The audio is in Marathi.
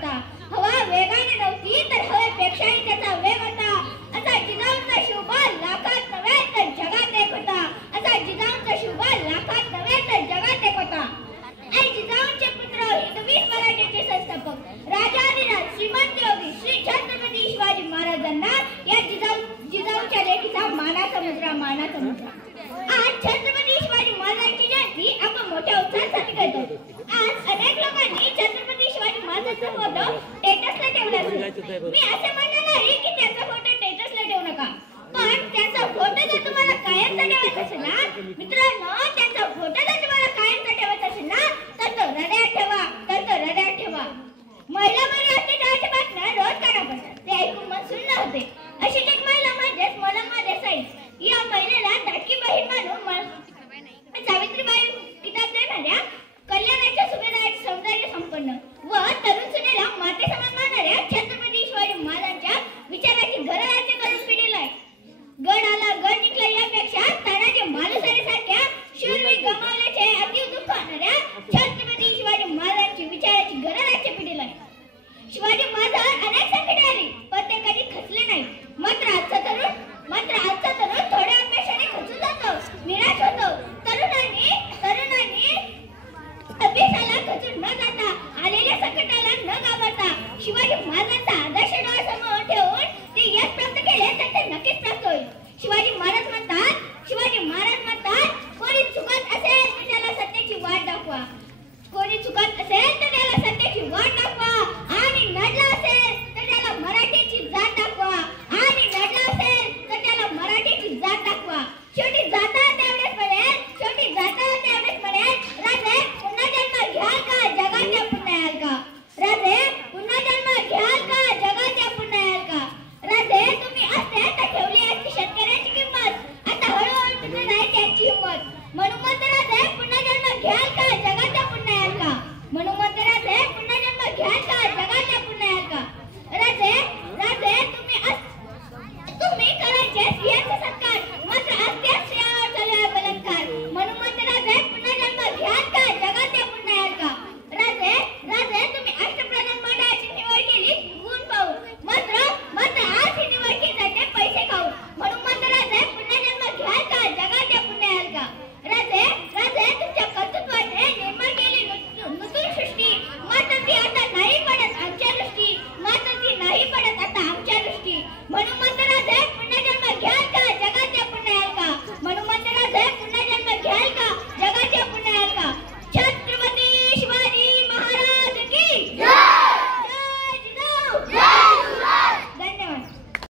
होता. हवा वेगाने नव्हती तर हवेपेक्षाही त्याचा वेग होता. असा जिजाऊंचा शिवबा लाखात नव्हे तर जगात एक होता. असा जिजाऊंचा शिवबा लाखात नव्हे तर जगात एक होता. आई जिजाऊंचे पुत्र हिंदवी स्वराज्याचे संस्थापक राजाधिराज श्रीमंत योगी श्री छत्रपती शिवाजी महाराजांना या जिजाऊच्या लेखीचा मानाचा मुद्रा. आज छत्रपती शिवाजी महाराजांची जयंती आपण मोठ्या उत्साहात साजरी करतो. आज अनेक लोकांनी छत्रपती शिवाजी महाराजांचा फोटो स्टेटसला ठेवला असेल. मी असे म्हणणार नाही की त्यांचा फोटो स्टेटसला ठेवू नका, पण त्यांचा फोटो जर तुम्हाला कायमचा ठेवायचा असेल ना मित्रांनो, त्यांचा फोटो जर तुम्हाला कायमचा ठेवायचा असेल ना तर तो हृदयात ठेवा. महिला बरी अत्याचाराच्या बातम्या रोज काना पडतात, ते ऐकून मन सुन्न होते. अशीच एक महिला म्हणजेच मलम्मा देसाई. या महिलेला धाकटी बहीण मानून सावित्रीबाई किताब देणाऱ्या, कल्याणाच्या सुभेदाराचे सौंदर्य संपन्न व तरुण सुनेला माते समान मानणाऱ्या छत्रपती शिवाजी महाराजांच्या विचाराची घरराज्य करून पिढीलाय. गड आला गड निघला यापेक्षा तानाजी मालुसरे सारख्या शूरवीर गमावल्याचे अति दुःख आणणाऱ्या छत्रपती शिवाजी महाराजांची विचाराची घरराज्य पिढीलाय. शिवाजी महाराज अनेक संकटे आली पण ते कधी खचले नाही. मात्र आजचा तरुण थोड्या अपयशाने खचून जातो, निराश होतो. तरुणांनी अभ्यासाला खचून न जाता, आलेल्या संकटाला न घाबरता शिवाजी महाराज